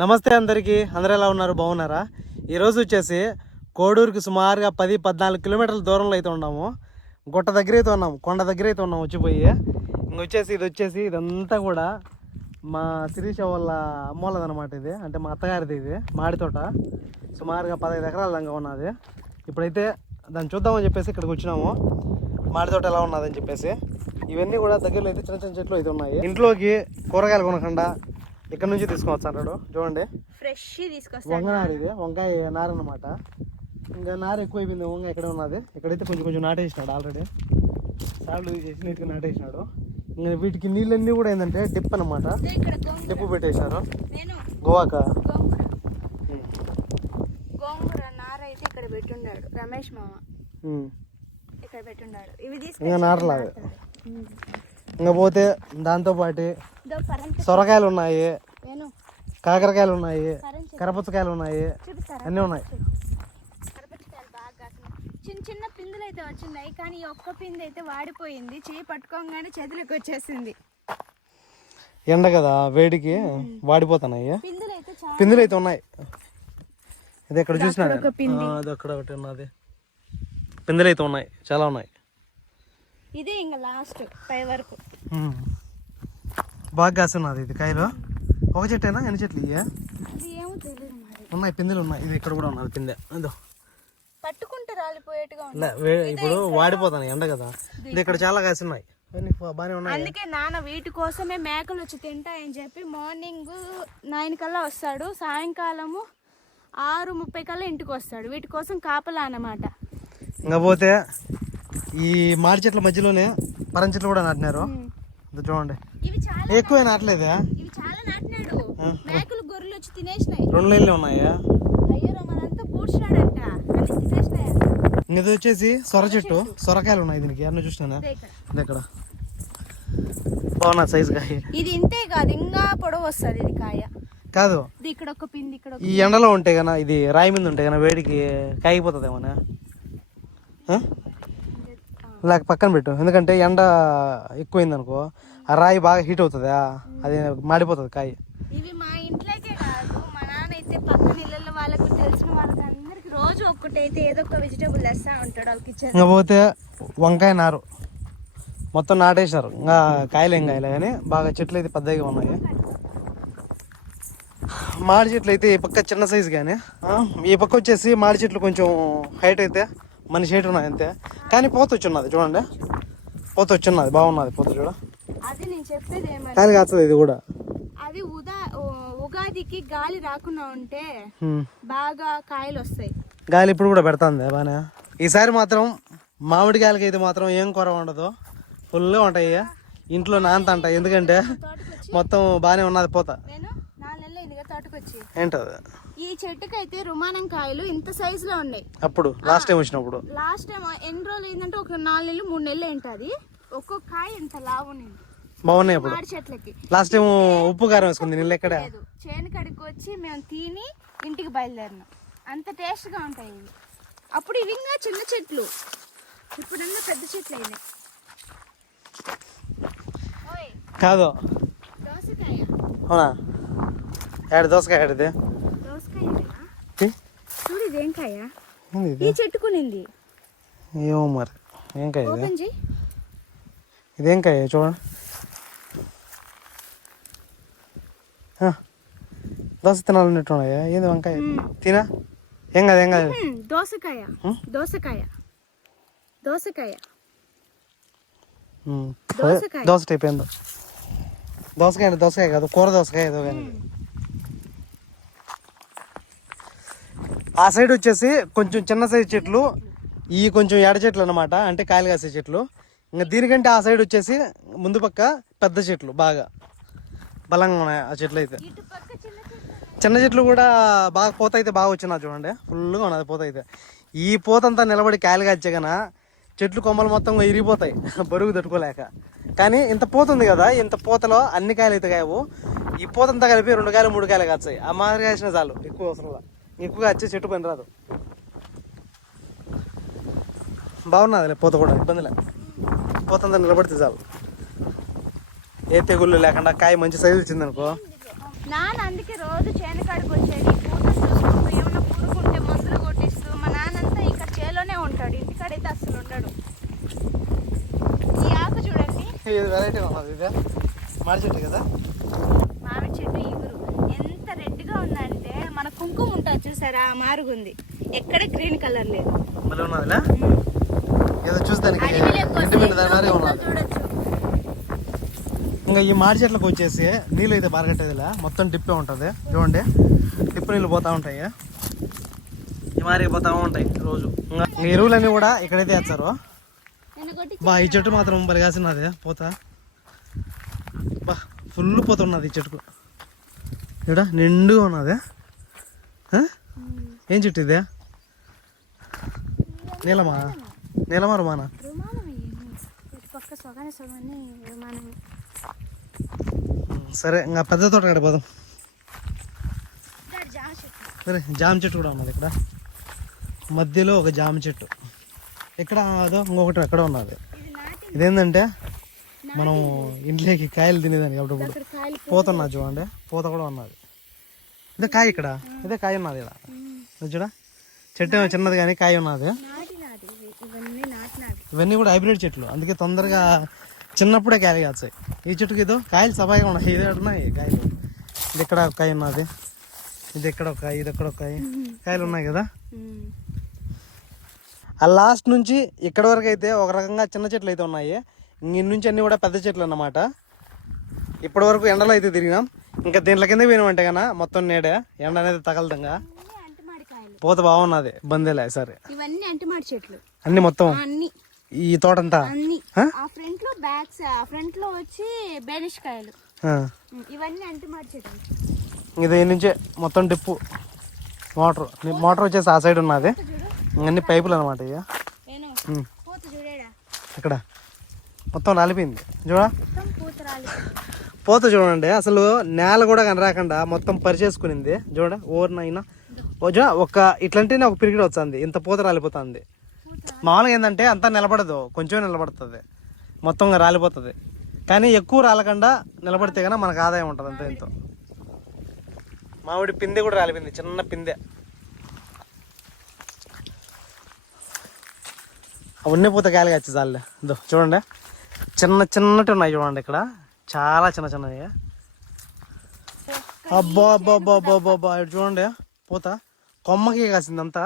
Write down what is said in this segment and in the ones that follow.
నమస్తే అందరికీ. అందరూ ఎలా ఉన్నారు? బాగున్నారా? ఈరోజు వచ్చేసి కోడూరుకి సుమారుగా పది పద్నాలుగు కిలోమీటర్ల దూరంలో అయితే ఉన్నాము. గుట్ట దగ్గర అయితే ఉన్నాము. కొండ దగ్గర అయితే ఉన్నాము వచ్చిపోయి. ఇంకొచ్చేసి ఇది వచ్చేసి ఇదంతా కూడా మా శిరీష వాళ్ళ అమ్మోళ్ళదనమాట ఇది. అంటే మా అత్తగారిది ఇది. మాడి తోట. సుమారుగా పదహైదు ఎకరాల దాకా ఉన్నది. ఇప్పుడైతే దాన్ని చూద్దామని చెప్పేసి ఇక్కడికి వచ్చినాము. మాడి తోట ఎలా ఉన్నదని చెప్పేసి. ఇవన్నీ కూడా దగ్గరలో అయితే చిన్న చిన్న చెట్లు అయితే ఉన్నాయి. ఇంట్లోకి కూరగాయలు కొనకుండా ఇక్కడ నుంచి తీసుకోవచ్చు అంటాడు చూడండి. ఫ్రెష్ తీసుకొస్తాను. వంగనారు ఇది వంకాయ నారు అనమాట ఇంకా నారు ఎక్కువ అయిపోయింది వంగ ఇక్కడ ఉన్నది? ఇక్కడైతే కొంచెం కొంచెం నాటేసినాడు ఆల్రెడీ. సార్లు చేసి నీట్గా నాటేసినాడు. ఇంకా వీటికి నీళ్ళన్నీ కూడా ఏంటంటే డిప్ అనమాట ఇదే ఇక్కడ గోంగూర. డిప్ పెట్టేశారు. గోవాక? గోంగూర. గోంగూర నార అయితే ఇక్కడ పెట్టుండాడు. రమేష్ మామ. ఇక్కడ పెట్టుండాడు. ఇవి తీసుకొచ్చి నారలాగా. ఇంకా పోతే దాంతో పాటు ఇదో పరంత సొరకాయలు ఉన్నాయి. నేను కాకరకాయలు ఉన్నాయి. కరపుచ్చకాయలు ఉన్నాయి. అన్నీ ఉన్నాయి. చిన్న చిన్న పిందులు అయితే వచ్చినాయి కానీ ఒక్క పిండి అయితే వాడిపోయింది. చేయి పట్టుకోగానే చేతులకు వచ్చేసింది. ఎండ కదా వేడికి వాడిపోతున్నాయి. పిందులు అయితే ఉన్నాయి. ఇది ఎక్కడ. ఆ, అది అక్కడ ఒకటి ఉన్నది. పిందులు అయితే ఉన్నాయి. చాలా ఉన్నాయి. ఇదే ఇంకా లాస్ట్ పై వరకు. బాగా కాస్తున్నది ఇది కాయలు. ఒక చెట్టేనా? ఎన్ని చెట్లు ఇయ్యా? ఉన్నాయి పిందెలు ఉన్నాయి. ఇది ఇక్కడ కూడా ఉన్నది పిందె. ఇదో. పట్టుకుంటే రాలిపోయేట్టుగా ఇప్పుడు వాడిపోతాను ఎండ కదా. ఇది ఇక్కడ చాలా కాసి ఉన్నాయి ఇవన్నీ బాగానే ఉన్నాయి. అందుకే నాన్న వీటి కోసమే మేకలు వచ్చి తింటాయని చెప్పి మార్నింగ్ నైన్ కల్లా వస్తాడు. సాయంకాలము ఆరు ముప్పై కల్లా ఇంటికి వస్తాడు. వీటి కోసం కాపలా అన్నమాట. ఇంకా పోతే ఈ మాడి చెట్ల మధ్యలోనే పరం చెట్లు కూడా నాటినారు. చూడండి. ఎక్కువ నాటలేదా? రెండు లైన్లు ఉన్నాయా? ఇది వచ్చేసి సొర చెట్టు. సొరకాయలు ఉన్నాయి దీనికి. అన్న చూసినా ఇక్కడ. బాగున్నా సైజు కాయ? ఇది ఇంతే కాదు ఇంకా పొడవు వస్తుంది ఇది కాయ. కాదు. ఇది ఇక్కడ ఒక పిండి ఇక్కడ ఈ ఎండలో ఉంటే కన్నా ఇది రాయి మీద ఉంటే కన్నా వేడికి కాగిపోతుంది ఏమన్నా లేక పక్కన పెట్టు. ఎందుకంటే ఎండ ఎక్కువైంది అనుకో ఆ రాయి బాగా హీట్ అవుతుందా అది మాడిపోతుంది కాయ. ఇవి మా ఇంట్లోకే కాదు మా నాన్న అయితే పక్కన వాళ్ళకి తెలిసిన వాళ్ళకి అందరికి రోజు ఒక్కటైతే ఏదో ఒక వెజిటేబుల్ తెస్తా ఉంటాడు వాళ్ళకి ఇంకా పోతే వంకాయ నారు. మొత్తం నాటేసినారు. ఇంకా కాయలు ఏం కాయలే కానీ బాగా చెట్లు అయితే పెద్దగా ఉన్నాయి. మాడి చెట్లు అయితే ఈ పక్క చిన్న సైజు కానీ ఈ పక్క వచ్చేసి మాడి చెట్లు కొంచెం హైట్ అయితే మనిషి హైట్ ఉన్నాయి అంతే. కానీ పోత వచ్చి ఉన్నది చూడండి. పోత వచ్చి ఉన్నది బాగున్నది పోత చూడ. అది నేను చెప్పేది ఏమంటే కానీ కాస్తుంది ఇది కూడా. అది ఉదా ఉగాదికి గాలి రాకుండా ఉంటే. బాగా కాయలు వస్తాయి గాలి ఇప్పుడు కూడా పెడుతుంది బాగానే ఈసారి మాత్రం మామిడికాయలకి అయితే మాత్రం ఏం కొర ఉండదు. ఫుల్గా ఉంటాయి. ఇంట్లో నాంత అంట ఎందుకంటే మొత్తం బాగానే ఉన్నది పోత. ఏంటది? ఈ చెట్టుకైతే రుమానం కాయలు ఇంత సైజు లో ఉన్నాయి. అప్పుడు లాస్ట్ టైం వచ్చినప్పుడు. లాస్ట్ టైం ఎన్ని రోజులు అయిందంటే ఒక నాలుగు నెలలు మూడు నెలలు ఏంటది ఒక్కొక్క కాయ ఇంత లావు ఉంది. బాగున్నాయి అప్పుడు చెట్లకి. లాస్ట్ టైం ఉప్పు కారం వేసుకుంది నీళ్ళు ఎక్కడ? లేదు చేను కడికి వచ్చి మేము తిని ఇంటికి బయలుదేరినాం. అంత టేస్ట్గా ఉంటాయి ఇవి. అప్పుడు ఇవి ఇంకా చిన్న చెట్లు. ఇప్పుడన్నా పెద్ద చెట్లు అయినాయి ఓయ్ కాదు. దోసకాయ. అవునా? ఏడు దోసకాయ ఏడిది దోసకాయ ఏ? చూడు ఇదేం కాయ ఈ చెట్టుకునింది ఏమో మరి. ఏం కాయ ఇది ఇదేం కాయ చూడండి దోశ తినాలన్నట్టు ఉన్నాయా? ఏంది వంకాయ? తినా? ఏం కాదు ఏం కాదు. దోసకాయ? దోసకాయ. దోసకాయ. దోసకాయ. దోశ టైప్ ఏందో? దోసకాయ దోసకాయ కాదు కూర దోసకాయ ఏదో కానీ. ఆ సైడ్ వచ్చేసి కొంచెం చిన్న సైజు చెట్లు ఈ కొంచెం ఎడ చెట్లు అనమాట అంటే కాయలు కాసే చెట్లు. ఇంకా దీనికంటే ఆ సైడ్ వచ్చేసి ముందు పక్క పెద్ద చెట్లు బాగా బలంగా ఉన్నాయి ఆ చెట్లు అయితే. చిన్న చెట్లు కూడా బాగా పూత అయితే బాగా వచ్చినా చూడండి. ఫుల్గా ఉన్నది పూత అయితే. ఈ పూతంతా నిలబడి కాయలు కాచగన చెట్లు కొమ్మలు మొత్తం ఇరిగిపోతాయి బరువు తట్టుకోలేక. కానీ ఇంత పూత ఉంది కదా ఇంత పూతలో అన్ని కాయలు అయితే కాయవు. ఈ పూతంతా కలిపి రెండు కాయలు మూడు కాయలు కాస్తాయి. ఆ మాదిరి కాసిన చాలు ఎక్కువ అవసరం లేదు. ఎక్కువగా వచ్చే చెట్టు పని రాదు. బాగున్నదిలే పోత కూడా ఇబ్బంది లే పోతుందా నిలబడితే చాలు. ఏ తెగుళ్ళు లేకుండా కాయ మంచి సైజు వచ్చింది అనుకో. నాన్న అందుకే రోజు కాడికి మందులు కొట్టిస్తూ మా ఇక్కడ చేలోనే ఉంటాడు అసలు ఈ చూడండి. ఉన్నది ఇది? మామిడి చెట్టు కదా? మామిడి చెట్టు కుంకుమ ఉంటుంది చూసారా? ఆ మారుగుంది. ఎక్కడ గ్రీన్ కలర్ లేదు. ఏదో చూస్తానికి చూడొచ్చు. ఇంకా ఈ మాడి చెట్లకు వచ్చేసి నీళ్ళు అయితే బారగట్టేదిలే మొత్తం డిప్పే ఉంటుంది. చూడండి. డిప్పు నీళ్ళు పోతా ఉంటాయి. ఈ మారి పోతా ఉంటాయి రోజు. ఇంకా ఎరువులన్నీ కూడా ఇక్కడైతే వేస్తారు. బా ఈ చెట్టు మాత్రం బలిగాసినది పోతా. బా ఫుల్ పోత ఉన్నది ఈ చెట్టుకు. ఇక్కడ నిండుగా ఉన్నది? ఏం చెట్టు ఇది? నీలమా? నీలమా రుమానా? సరే ఇంకా పెద్ద తోట కాడ పోదాం. సరే జామ చెట్టు కూడా ఉన్నది ఇక్కడ. మధ్యలో ఒక జామ చెట్టు. ఇక్కడ అదో ఇంకొకటి ఎక్కడ ఉన్నది. ఇదేంటంటే మనం ఇంట్లోకి కాయలు తినేదానికి అప్పుడప్పుడు. అక్కడ కాయలు పూత ఉన్నది చూడండి. పూత కూడా ఉన్నది. ఇదే కాయ ఇక్కడ. ఇదే కాయ ఉన్నది ఇక్కడ. చూడా చూడ. చెట్టు ఏమో చిన్నది కానీ కాయ ఉన్నది. ఇవన్నీ కూడా హైబ్రిడ్ చెట్లు. అందుకే తొందరగా చిన్నప్పుడే కాయలు కాస్తాయి. ఈ చెట్టుకి ఇదో కాయలు సబాయిగా ఉన్నాయి. ఇదే ఉన్నాయి కాయలు. ఇది ఇక్కడ ఒక కాయ ఉన్నది? ఇది ఎక్కడ ఒక కాయ? ఇది ఎక్కడ ఒక కాయ? కాయలు ఉన్నాయి కదా? ఆ లాస్ట్ నుంచి ఇక్కడ వరకు అయితే ఒక రకంగా చిన్న చెట్లు అయితే ఉన్నాయి. ఇంక నుంచి అన్నీ కూడా పెద్ద చెట్లు అన్నమాట. ఇప్పటి వరకు ఎండలో అయితే తిరిగినాం. ఇంకా దీంట్లో కింద పోయినామంటే కన్నా మొత్తం నేడే ఎండ అనేది తగలదంగా. పూత బాగున్నది బందేలే సరే. ఇవన్నీ అంటిమాడి చెట్లు. అన్ని మొత్తం? అన్ని. ఈ తోటంతా? అన్ని. ఆ? ఫ్రంట్లో ఫ్రంట్లో వచ్చి బేనిష్ కాయలు ఇవన్నీ అంటిమాడి చెట్లు. ఇది నుంచే మొత్తం డిప్పు మోటార్ మోటార్ వచ్చేసి ఆ సైడ్ ఉన్నది. అన్ని పైపులు అనమాట ఇక ఇక్కడ. మొత్తం రాలిపోయింది. చూడ. పోత చూడండి. అసలు నేల కూడా కనరాకుండా మొత్తం పరిచేసుకునింది. చూడ ఓరినైనా. ఓజా ఒక ఇట్లాంటినే ఒక పిరిగిడి వచ్చింది ఇంత పూత రాలిపోతుంది. మామూలుగా ఏంటంటే అంతా నిలబడదు. కొంచెం నిలబడుతుంది. మొత్తం రాలిపోతుంది. కానీ ఎక్కువ రాలకుండా నిలబడితే కన్నా మనకు ఆదాయం ఉంటుంది అంత ఎంతో మామిడి పిందె కూడా రాలిపోయింది. చిన్న పిందె. అవన్నీ పూత కాయలు కాచి చాలే ఇదో చూడండి. చిన్న చిన్నటి ఉన్నాయి చూడండి ఇక్కడ. చాలా చిన్న చిన్నవి. అబ్బా అబ్బా అబ్బా అబ్బా అబ్బా అబ్బా. ఇటు చూడండి. పూత. కొమ్మకి కాసింది అంతా.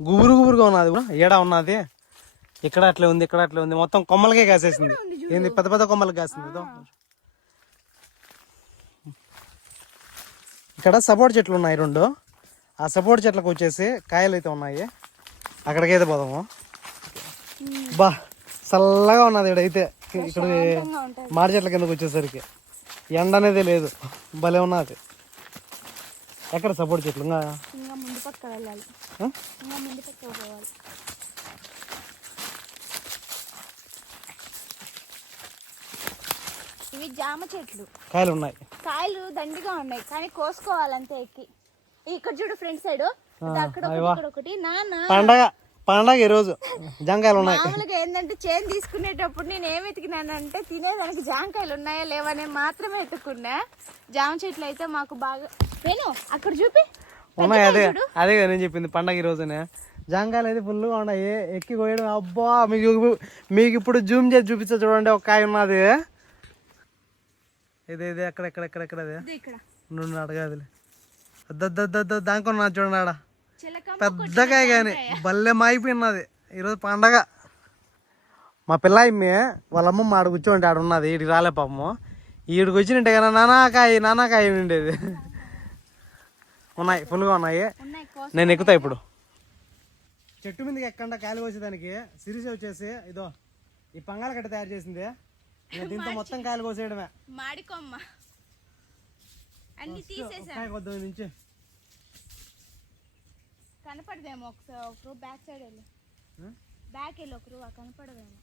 గుబురు గుబురుగా ఉన్నది ఏడా ఉన్నది? ఇక్కడ అట్లే ఉంది ఇక్కడ అట్లే ఉంది. మొత్తం కొమ్మలకే కాసేసింది. ఏంది పెద్ద పెద్ద కొమ్మలకి కాసింది. ఇక్కడ సపోర్ట్ చెట్లు ఉన్నాయి రెండు. ఆ సపోర్ట్ చెట్లకు వచ్చేసి కాయలు అయితే ఉన్నాయి. అక్కడికైతే పోదాము. బా చల్లగా ఉన్నది ఇక్కడైతే. ఇక్కడ మాడి చెట్ల కిందకు వచ్చేసరికి ఎండ అనేది లేదు భలే ఉన్నది ఎక్కడ సపోర్ట్ చెట్లు? ఇంకా ఇంకా ముందు పక్క వెళ్ళాలి. ఆ? ఇంకా ముందు పక్క పోవాలి. ఇవి జామ చెట్లు. కాయలు ఉన్నాయి. కాయలు దండిగా ఉన్నాయి కానీ కోసుకోవాలంతే ఎక్కి. ఇక్కడ చూడు ఫ్రంట్ సైడ్. అక్కడ ఒకటి నాన్న పండగ. పండగ ఈరోజు. జంకాయలు ఉన్నాయి. మామూలుగా ఏంటంటే చేను తీసుకునేటప్పుడు నేను ఏం వెతికినానంటే తినేదానికి జామకాయలు ఉన్నాయా లేవనే మాత్రమే ఎత్తుకున్నా జామ చెట్లు అయితే మాకు బాగా నేను అక్కడ చూపి. ఉన్నాయి అదే అదే కదా నేను చెప్పింది పండగ ఈ రోజునే జాంకాయలు అయితే ఫుల్గా ఉన్నాయి. ఎక్కి కోయడం అబ్బా మీకు మీకు ఇప్పుడు జూమ్ చేసి చూపిస్తా చూడండి ఒక కాయ ఉన్నది. ఇది ఇది ఎక్కడ ఎక్కడ ఎక్కడ ఎక్కడ అదే? నుండి అడగాదిలే. దద్ద దానికొన్నా చూడండి ఆడ. చిలక పెద్ద కాయ కానీ భలే మాయిపోయినది. ఈరోజు పండగ. మా పిల్ల ఇమ్మి వాళ్ళ అమ్మమ్మ ఆడ కూర్చోండి ఆడ ఉన్నది. ఈడికి రాలే పాపము. ఈడికి వచ్చినట్టే కదా నానాకాయ నానాకాయ ఉండేది ఉన్నాయి ఫుల్గా ఉన్నాయి. నేను ఎక్కుతా ఇప్పుడు. చెట్టు మీదకి ఎక్కకుండా కాయలు కోసేదానికి. సిరిసి వచ్చేసి ఇదో ఈ పంగాల కట్ట తయారు చేసింది. దీంతో మొత్తం కాయలు కోసేయడమే. మాడికొమ్మ. అన్ని తీసేసా. కొద్ది నుంచి. కనపడదేమో ఒకసారి ఒకరు బ్యాక్ సైడ్ వెళ్ళి? బ్యాక్ వెళ్ళి ఒకరు కనపడదేమో.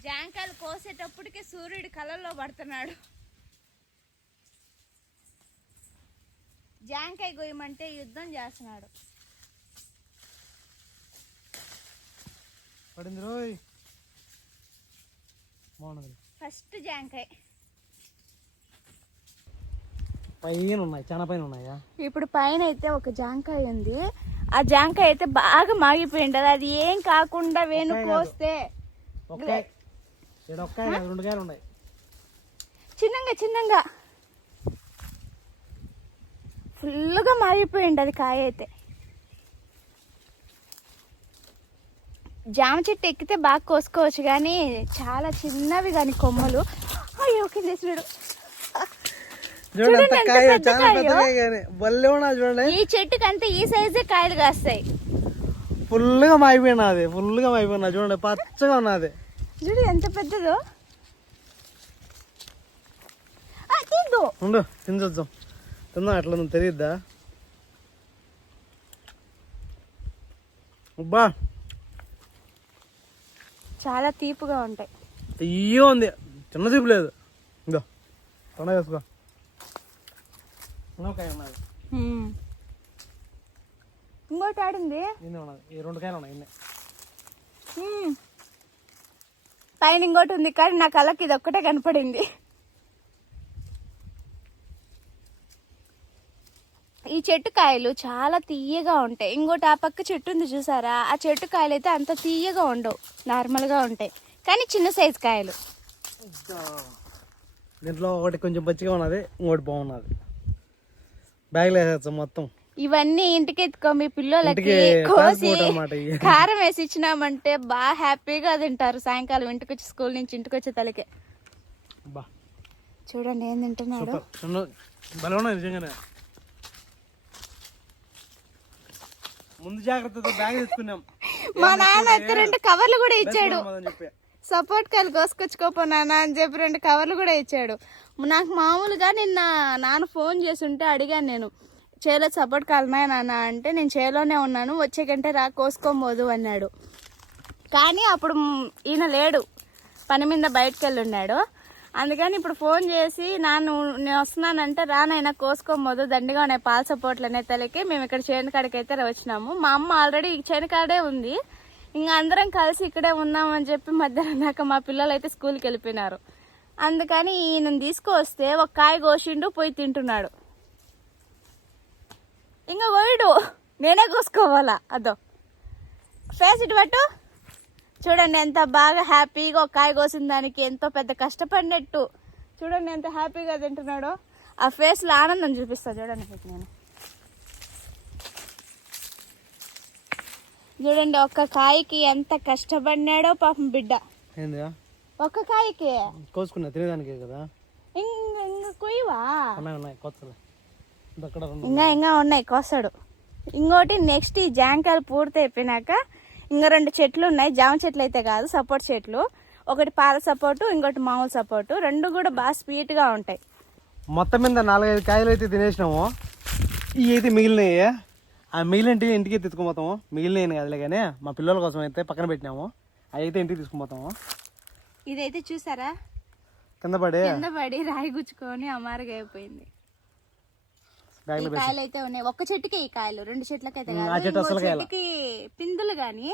జాంకాయలు కోసేటప్పటికే సూర్యుడు కళ్ళల్లో పడుతున్నాడు. జాంకాయ గోయమంటే యుద్ధం చేస్తున్నాడు. పడింది రోయ్. ఫస్ట్ జాంకాయ. పైన ఉన్నాయి చాలా పైన ఉన్నాయా ఇప్పుడు పైన అయితే ఒక జాంకాయ ఉంది. ఆ జాంకాయ అయితే బాగా మాగిపోయింది. అది ఏం కాకుండా వేణు కోస్తే ఉన్నాయి. చిన్నంగా చిన్నంగా. ఫుల్గా మారిపోయింది అది కాయ అయితే. జామ చెట్టు ఎక్కితే బాగా కోసుకోవచ్చు కానీ చాలా చిన్నవి కానీ కొమ్మలు. అయ్యో కింద చూడండి చూడండి కాయ చాలా కానీ ఈ చెట్టుకి అంతే ఈ సైజే కాయలు కాస్తాయి. ఫుల్గా అది ఫుల్గా మాయిపోయినా చూడండి పచ్చగా ఉన్నది చూడు ఎంత పెద్దదో. ఉండు తినచొద్దాం తిందాం ఎట్లా ఉందో తెలియద్దా? అబ్బా. చాలా తీపుగా ఉంటాయి. అయ్యో ఉంది. చిన్న చూపు లేదు. ఇందో తొండ వేసుకో. ఉన్నది. ఇంకోటి ఆడింది ఇన్ని ఉన్నది. ఈ రెండు కాయలు ఉన్నాయి ఇన్ని. హ్మ్. పైన ఇంకోటి ఉంది కానీ నా కళ్ళకి ఇది ఒక్కటే కనపడింది. ఈ చెట్టు కాయలు చాలా తీయగా ఉంటాయి. ఇంకోటి ఆ పక్క చెట్టు ఉంది చూసారా? ఆ చెట్టు కాయలు అయితే అంత తీయగా ఉండవు. నార్మల్గా ఉంటాయి. కానీ చిన్న సైజు కాయలు. దీంట్లో ఒకటి కొంచెం పచ్చిగా ఉన్నది ఇంకోటి బాగున్నది. బ్యాగ్లో వేసేస్తాం మొత్తం. ఇవన్నీ ఇంటికి ఎత్తుకో మీ పిల్లలకి కోసి. కారం వేసి ఇచ్చినామంటే బాగా హ్యాపీగా తింటారు సాయంకాలం ఇంటికి వచ్చి స్కూల్ నుంచి ఇంటికి వచ్చే తలకే చూడండి ఏం తింటున్నాడు. ముందు జాగ్రత్తతో బ్యాగ్ తెచ్చుకున్నాం. మా నాన్న అయితే రెండు కవర్లు కూడా ఇచ్చాడు. సపోర్ట్ కాయలు కోసుకొచ్చుకోపో నాన్న అని చెప్పి రెండు కవర్లు కూడా ఇచ్చాడు. నాకు మామూలుగా నిన్న నాన్న ఫోన్ చేసి ఉంటే అడిగాను నేను చేలో సపోర్ట్ కాలనాయ నాన్న? అంటే నేను చేలోనే ఉన్నాను వచ్చే గంటే రా కోసుకోబోదు అన్నాడు. కానీ అప్పుడు ఈయన లేడు పని మీద బయటకు వెళ్ళి ఉన్నాడు అందుకని ఇప్పుడు ఫోన్ చేసి నాన్న నేను వస్తున్నానంటే రానైనా కోసుకోబోదు దండిగా ఉన్నాయి పాల సపోర్ట్లు అనే తలకి మేము ఇక్కడ చేను కాడికి అయితే వచ్చినాము. మా అమ్మ ఆల్రెడీ చేను కాడే ఉంది ఇంకా అందరం కలిసి ఇక్కడే ఉన్నామని చెప్పి మధ్యాహ్నం దాకా మా పిల్లలు అయితే స్కూల్కి వెళ్ళిపోయినారు. అందుకని ఈయన తీసుకొస్తే ఒక కాయ కోసిండు పోయి తింటున్నాడు. ఇంకా పోయిడు. నేనే కోసుకోవాలా? అదో. ఫేస్ ఇటు పట్టు. చూడండి ఎంత బాగా హ్యాపీగా ఒక కాయ కోసిన దానికి ఎంతో పెద్ద కష్టపడినట్టు. చూడండి ఎంత హ్యాపీగా తింటున్నాడో. ఆ ఫేస్లో ఆనందం చూపిస్తా. చూడండి మీకు నేను. చూడండి ఒక్క కాయకి ఎంత కష్టపడినాడో పాపం బిడ్డ. ఒక్క కాయకి? కోసుకున్నా తినేదానికే కదా? ఇంక ఇంక కొయ్యవా? ఉన్నాయి ఉన్నాయి కొత్తలే అక్కడ ఇంకా ఇంకా ఉన్నాయి కోసాడు ఇంకోటి నెక్స్ట్ ఈ జాంకాయలు పూర్తి అయిపోయినాక ఇంకా రెండు చెట్లు ఉన్నాయి. జామ చెట్లు అయితే కాదు సపోర్ట్ చెట్లు. ఒకటి పాల సపోర్టు ఇంకోటి మామూలు సపోర్టు. రెండు కూడా బాగా స్వీట్గా ఉంటాయి. మొత్తం మీద నాలుగైదు కాయలు అయితే తినేసినాము. ఇవి అయితే మిగిలినాయి. ఆ మిగిలిన ఇంటికి తీసుకుపోతాము. మిగిలినాయి కదలే కానీ మా పిల్లల కోసం అయితే పక్కన పెట్టినాము. అవి అయితే ఇంటికి తీసుకుపోతాము. ఇదైతే చూసారా? కింద పడి? కింద పడి రాయి గుచ్చుకొని అమారుగా అయిపోయింది ఈ కాయలు అయితే ఉన్నాయి. ఒక్క చెట్టుకి ఈ కాయలు. రెండు కాదు. ఇంకో కాయల. చెట్టుకి పిందులు గాని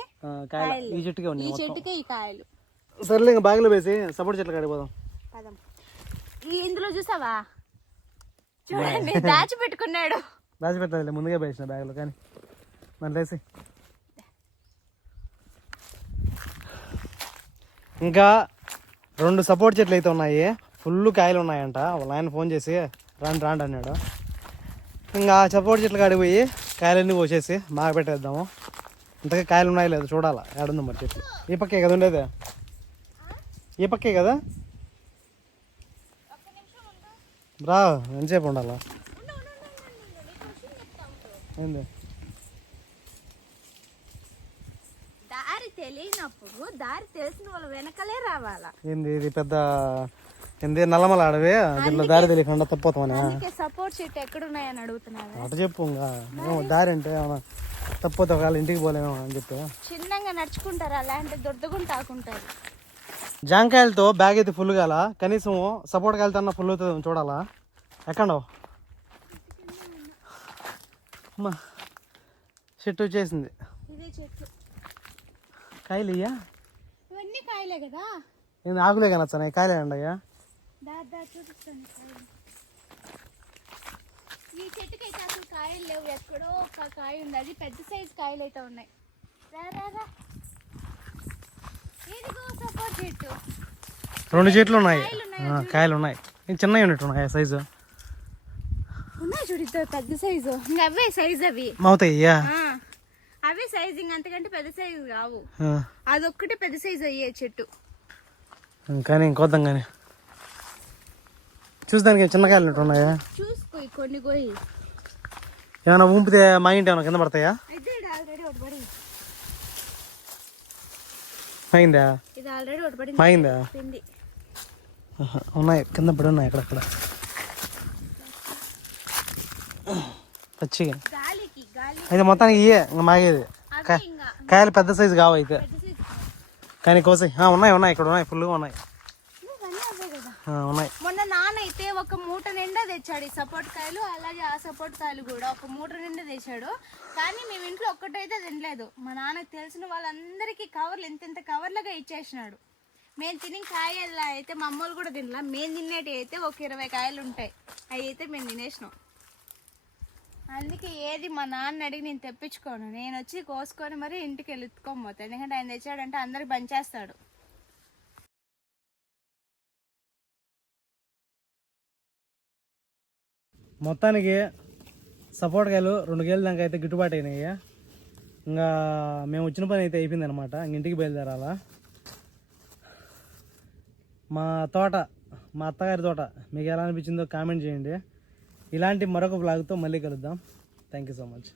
కాయలు. ఈ చెట్టుకే ఈ ఉన్నాయి మొత్తం. చెట్టుకే ఈ కాయలు. సర్లే ఇంకా బ్యాగ్లో వేసి సపోర్ట్ చెట్లు కాడిపోదాం పదం. ఈ ఇందులో చూసావా? చూడండి దాచి పెట్టుకున్నాడు. దాచిపెట్టాలి ముందుగా వేసిన బ్యాగ్లో కానీ. లేసి. ఇంకా రెండు సపోర్ట్ చెట్లు అయితే ఉన్నాయి. ఫుల్ కాయలు ఉన్నాయంట. వాళ్ళ ఆయన ఫోన్ చేసి రాండి రాండి అన్నాడు. ఇంకా సపోర్ట్ చెట్లు కాడికి పోయి కాయలన్నీ కోసేసి మాగ పెట్టేద్దాము. ఇంతగా కాయలు ఉన్నాయి లేదు చూడాలా? ఏడుందో మరి చెట్లు ఈ పక్కే కదా ఉండేది? ఈ పక్కే కదా? రా ఎంతసేపు ఉండాలా? ఏంది దారి తెలియనప్పుడు దారి తెలిసిన వాళ్ళ వెనకలే రావాలా? ఏంది ఇది పెద్ద ఏంది నల్లమల అడవి దీంట్లో దారి తెలియకుండా తప్పిపోతామని అందుకే సపోర్ట్ షీట్ ఎక్కడున్నాయని అడుగుతున్నారు అటు చెప్పు ఇంకా. ఏమో దారి అంటే తప్పిపోతే ఒకవేళ ఇంటికి పోలేమో అని చెప్పి. చిన్నగా నడుచుకుంటారు అలాంటి దొడ్డుగుంట ఆకుంటారు. జాంకాయలతో బ్యాగ్ అయితే ఫుల్ కాల కనీసం సపోర్ట్ కాయలతో ఫుల్ అవుతుంది చూడాలా? ఎక్కండవు అమ్మా చెట్టు వచ్చేసింది. ఇదే చెట్లు కాయలు ఇయ్యా ఇవన్నీ కాయలే కదా. ఏంది ఆకులే కనొచ్చాయి కాయలే కాయలు. ఈ చెట్టుకి అయితే అసలు కాయలు లేవు ఎక్కడో ఒక కాయ ఉంది. అది పెద్ద సైజు కాయలు అయితే ఉన్నాయి. రెండు చెట్లు ఉన్నాయి. కాయలు ఉన్నాయి చిన్నవి ఉన్నట్టు ఉన్నాయి సైజు. ఉన్నాయి చూడు పెద్ద సైజు. ఇంకా అవే సైజ్ అవి. అవుతాయి అయ్యా. ఆ, అవే సైజ్ ఇంక అంతకంటే పెద్ద సైజు కావు. అదొక్కటే పెద్ద సైజు అయ్యే చెట్టు. కానీ ఇంకొద్దాం కానీ. చూస్తానికి చిన్న కాయలు ఉన్నట్టు ఉన్నాయా? చూసుకో కొన్ని పోయి. ఏమైనా ఊపితే మా ఇంటి ఏమైనా కింద పడతాయా? అయిందా ఆహా, ఉన్నాయి. కింద పడి ఉన్నాయి అక్కడక్కడ. పచ్చిగా. అయితే మొత్తానికి ఇయే ఇంకా మాగేది. కాయలు పెద్ద సైజు కావు అయితే. కానీ కోసాయి ఆ, ఉన్నాయి ఉన్నాయి ఇక్కడ ఉన్నాయి ఫుల్గా ఉన్నాయి. మొన్న నాన్న అయితే ఒక మూట నిండా తెచ్చాడు ఈ సపోర్ట్ కాయలు అలాగే ఆ సపోర్ట్ కాయలు కూడా ఒక మూట నిండా తెచ్చాడు. కానీ మేము ఇంట్లో ఒక్కటైతే తినలేదు. మా నాన్నకి తెలిసిన వాళ్ళందరికీ కవర్లు ఎంత ఎంత కవర్లుగా ఇచ్చేసినాడు. మేము తిని కాయలు అయితే మా అమ్మోళ్ళు కూడా తినలా. మేము తినేటి అయితే ఒక ఇరవై కాయలు ఉంటాయి. అవి అయితే మేము తినేసినాం. అందుకే ఏది మా నాన్న అడిగి నేను తెప్పించుకోను. నేను వచ్చి కోసుకొని మరి ఇంటికి వెళ్ళి ఎందుకంటే ఆయన తెచ్చాడంటే అందరికి పనిచేస్తాడు మొత్తానికి సపోర్ట్ రెండు కేజీల దాకా అయితే గిట్టుబాటు అయినాయి. ఇంకా మేము వచ్చిన పని అయితే అయిపోయింది అనమాట ఇంటికి బయలుదేరాలా? మా తోట మా అత్తగారి తోట మీకు ఎలా అనిపించిందో కామెంట్ చేయండి. ఇలాంటి మరొక బ్లాగ్తో మళ్ళీ కలుద్దాం. Thank you so much